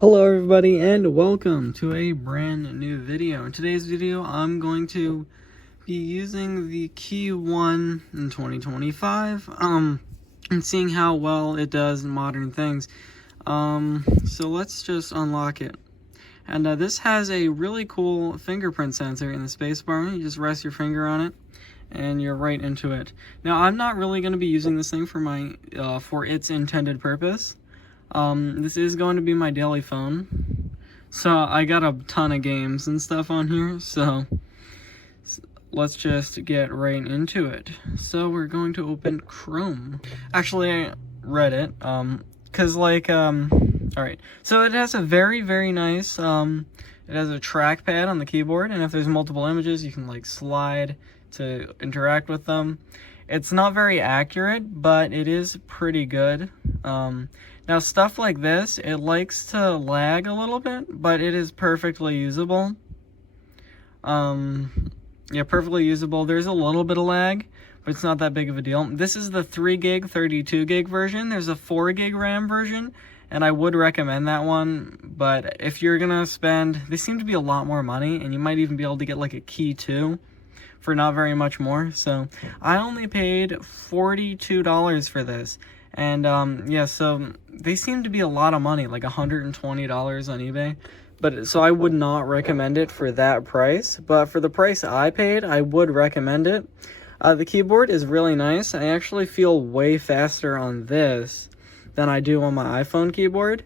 Hello everybody and welcome to a brand new video. In today's video I'm going to be using the Key 1 in 2025 and seeing how well it does in modern things. So let's just unlock it. And this has a really cool fingerprint sensor in the spacebar. You just rest your finger on it and you're right into it. Now I'm not really going to be using this thing for its intended purpose. This is going to be my daily phone, so I got a ton of games and stuff on here, so let's just get right into it. So we're going to open Chrome. Actually, I read it, alright, so it has a very nice, it has a trackpad on the keyboard, and if there's multiple images, you can like slide to interact with them. It's not very accurate, but it is pretty good. Now stuff like this, it likes to lag a little bit, but it is perfectly usable. Yeah, perfectly usable. There's a little bit of lag, but it's not that big of a deal. This is the 3 gig, 32 gig version. There's a 4 gig RAM version, and I would recommend that one, but if you're gonna spend, they seem to be a lot more money, and you might even be able to get like a Key 2 for not very much more. So I only paid $42 for this. And yeah, so they seem to be a lot of money, like $120 on eBay. But so I would not recommend it for that price. But for the price I paid, I would recommend it. The keyboard is really nice. I actually feel way faster on this than I do on my iPhone keyboard.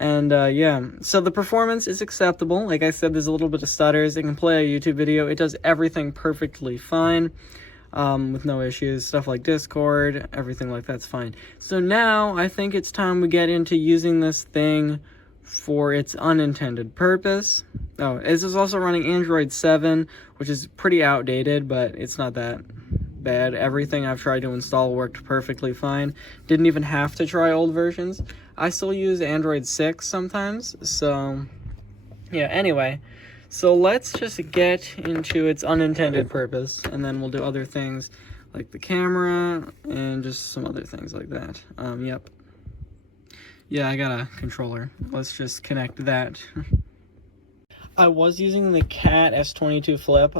And yeah, so the performance is acceptable. Like I said, there's a little bit of stutters. It can play a YouTube video. It does everything perfectly fine. With no issues. Stuff like Discord, everything like that's fine. So now I think it's time we get into using this thing for its unintended purpose. Oh, this is also running Android 7, which is pretty outdated, but it's not that bad. Everything I've tried to install worked perfectly fine. Didn't even have to try old versions. I still use Android 6 sometimes, so yeah, anyway. So let's just get into its unintended purpose, and then we'll do other things like the camera and just some other things like that. Yep. Yeah, I got a controller. Let's just connect that. I was using the Cat S22 Flip,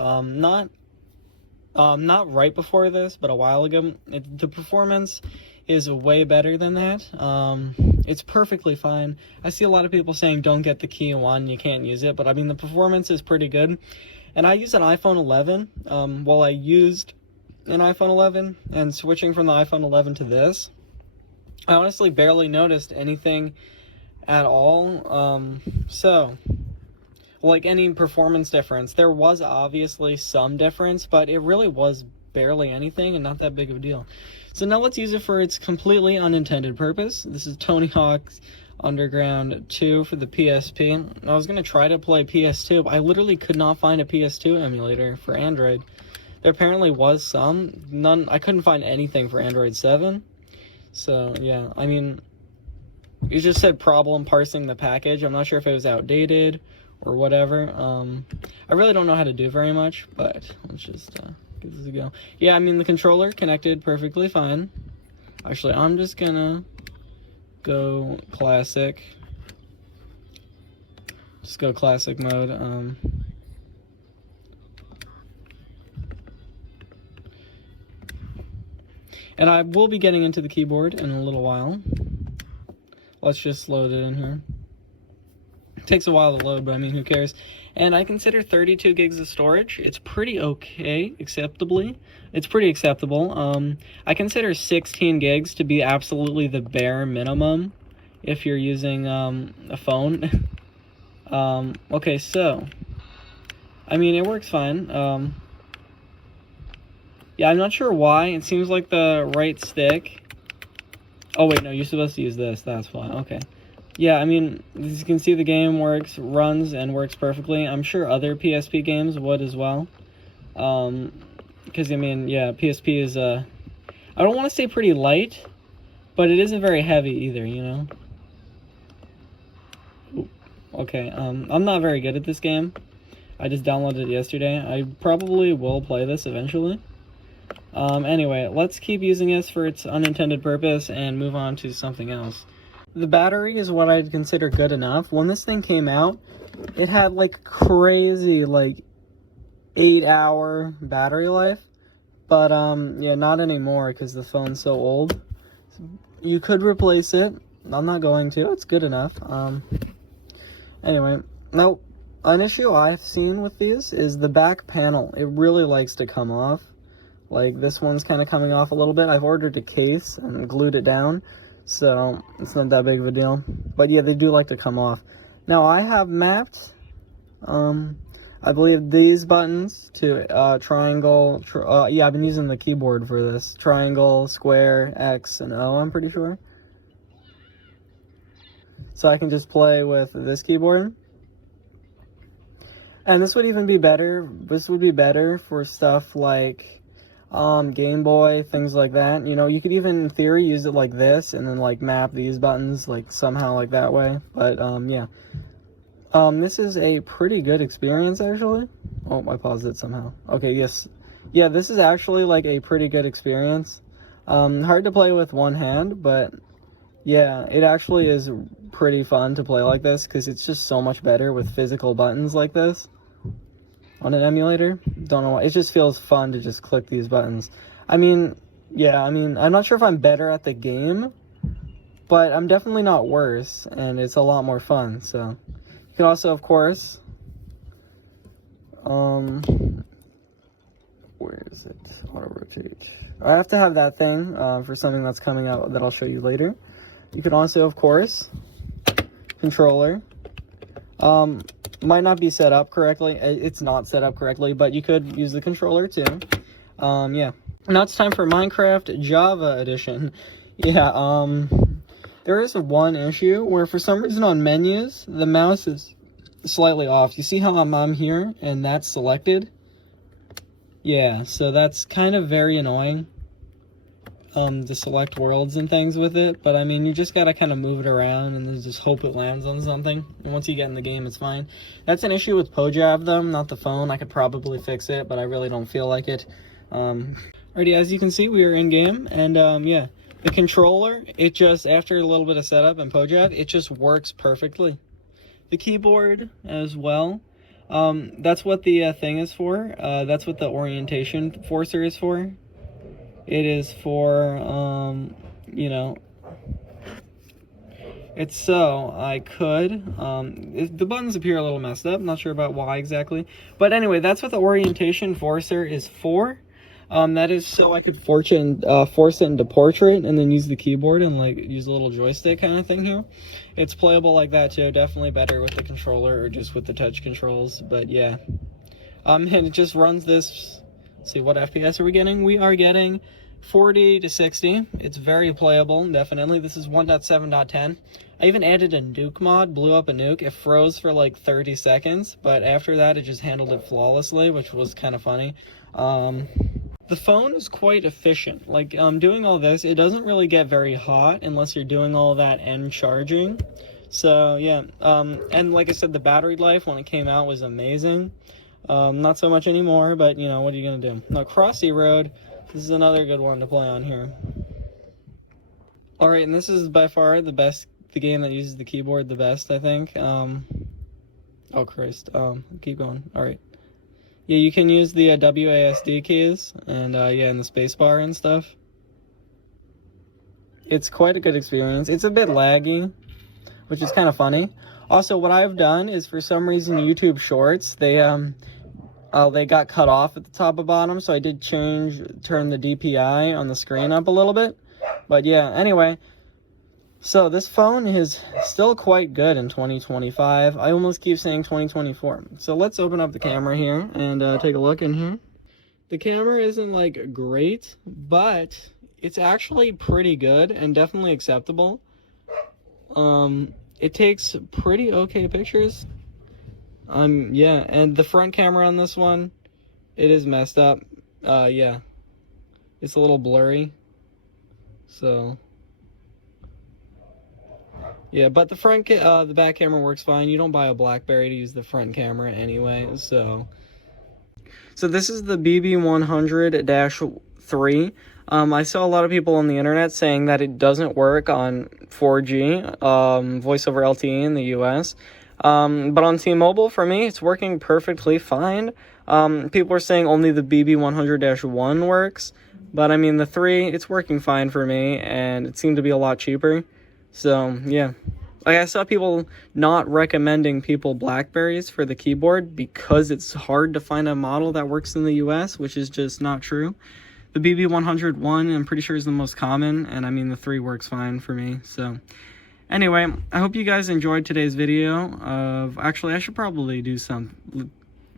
not right before this, but a while ago. The performance is way better than that. It's perfectly fine. I see a lot of people saying don't get the Key 1, you can't use it, but I mean the performance is pretty good. And I use an iPhone 11. Well, I used an iPhone 11, and switching from the iPhone 11 to this, I honestly barely noticed anything at all. So, like any performance difference, there was obviously some difference, but it really was barely anything and not that big of a deal. So now let's use it for its completely unintended purpose. This is Tony Hawk's Underground 2 for the PSP. I was going to try to play PS2, but I literally could not find a PS2 emulator for Android. There apparently was some. None. I couldn't find anything for Android 7. So, yeah, I mean, it just said problem parsing the package. I'm not sure if it was outdated or whatever. I really don't know how to do very much, but let's just give this a go. Yeah, I mean, the controller connected perfectly fine. Actually, I'm just gonna go classic. Just go classic mode. And I will be getting into the keyboard in a little while. Let's just load it in here. It takes a while to load, but I mean, who cares? And I consider 32 gigs of storage. It's pretty okay, It's pretty acceptable. I consider 16 gigs to be absolutely the bare minimum if you're using a phone. Okay, so, I mean, it works fine. Yeah, I'm not sure why. It seems like the right stick. Oh, wait, no, you're supposed to use this. That's why. Okay. Yeah, I mean, as you can see, the game runs and works perfectly. I'm sure other PSP games would as well. Because, I mean, yeah, PSP is, I don't want to say pretty light, but it isn't very heavy either, you know? Ooh, okay, I'm not very good at this game. I just downloaded it yesterday. I probably will play this eventually. Anyway, let's keep using this for its unintended purpose and move on to something else. The battery is what I'd consider good enough. When this thing came out, it had like crazy, like 8-hour battery life. But, yeah, not anymore because the phone's so old. You could replace it. I'm not going to. It's good enough. Anyway, now, an issue I've seen with these is the back panel. It really likes to come off. Like, this one's kind of coming off a little bit. I've ordered a case and glued it down, so it's not that big of a deal. But, yeah, they do like to come off. Now, I have mapped, I believe these buttons to triangle, yeah, I've been using the keyboard for this. Triangle, square, X, and O, I'm pretty sure. So I can just play with this keyboard. And this would even be better, this would be better for stuff like Game Boy, things like that. You know, you could even, in theory, use it like this, and then, like, map these buttons, like, somehow like that way. But, yeah. This is a pretty good experience, actually. Oh, I paused it somehow. Okay, yes. Yeah, this is actually, like, a pretty good experience. Hard to play with one hand, but, yeah, it actually is pretty fun to play like this, because it's just so much better with physical buttons like this on an emulator. Don't know why. It just feels fun to just click these buttons. I mean, yeah, I'm not sure if I'm better at the game, but I'm definitely not worse, and it's a lot more fun, so... You can also, of course, where is it? Auto rotate. I have to have that thing for something that's coming out that I'll show you later. You can also, of course, controller. Might not be set up correctly. It's not set up correctly, but you could use the controller too. Yeah. Now it's time for Minecraft Java Edition. Yeah, there is one issue where for some reason on menus, the mouse is slightly off. You see how I'm here and that's selected? Yeah, so that's kind of very annoying. To select worlds and things with it, but I mean, you just gotta kind of move it around and then just hope it lands on something. And once you get in the game, it's fine. That's an issue with PoJav though, not the phone. I could probably fix it, but I really don't feel like it. Alrighty, as you can see, we are in game, and yeah. The controller, it just, after a little bit of setup and PoJav, it just works perfectly. The keyboard as well. That's what the thing is for. That's what the orientation forcer is for. It is for, you know, it's so I could, the buttons appear a little messed up. I'm not sure about why exactly. But anyway, that's what the orientation forcer is for. That is so I could force it into portrait and then use the keyboard and like use a little joystick kind of thing here. It's playable like that too. Definitely better with the controller or just with the touch controls. But yeah, and it just runs this. Let's see, what FPS are we getting? We are getting 40 to 60. It's very playable, definitely. This is 1.7.10. I even added a nuke mod, blew up a nuke. It froze for like 30 seconds, but after that it just handled it flawlessly, which was kind of funny. The phone is quite efficient. Like, doing all this, it doesn't really get very hot unless you're doing all that and charging. So, yeah. And like I said, the battery life when it came out was amazing. Not so much anymore, but, you know, what are you going to do? Now, Crossy Road, this is another good one to play on here. Alright, and this is by far the best, the game that uses the keyboard the best, I think. Oh, Christ. Keep going. Alright. Yeah, you can use the WASD keys and yeah, and the spacebar and stuff. It's quite a good experience. It's a bit laggy, which is kind of funny. Also, what I've done is for some reason YouTube Shorts, they got cut off at the top and bottom, so I did turn the DPI on the screen up a little bit. But yeah, anyway. So this phone is still quite good in 2025. I almost keep saying 2024. So let's open up the camera here and take a look in here. The camera isn't like great, but it's actually pretty good and definitely acceptable. It takes pretty okay pictures. Yeah, and the front camera on this one, it is messed up. Yeah, it's a little blurry. So yeah, but the back camera works fine. You don't buy a BlackBerry to use the front camera anyway, so this is the BB100-3. I saw a lot of people on the internet saying that it doesn't work on 4G, voice over LTE in the US. But on T-Mobile, for me, it's working perfectly fine. People are saying only the BB100-1 works, but I mean, the 3, it's working fine for me, and it seemed to be a lot cheaper. So, yeah. Like, I saw people not recommending people BlackBerries for the keyboard because it's hard to find a model that works in the US, which is just not true. The BB100-1, I'm pretty sure, is the most common, and I mean, the 3 works fine for me. So, anyway, I hope you guys enjoyed today's video of... Actually, I should probably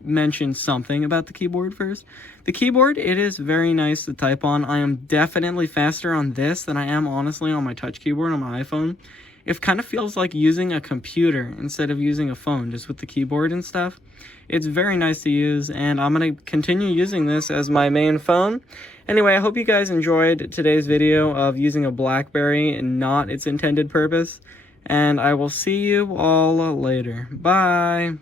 mention something about the keyboard first. The keyboard, it is very nice to type on. I am definitely faster on this than I am, honestly, on my touch keyboard on my iPhone. It kind of feels like using a computer instead of using a phone, just with the keyboard and stuff. It's very nice to use, and I'm going to continue using this as my main phone. Anyway, I hope you guys enjoyed today's video of using a BlackBerry and not its intended purpose. And I will see you all later. Bye!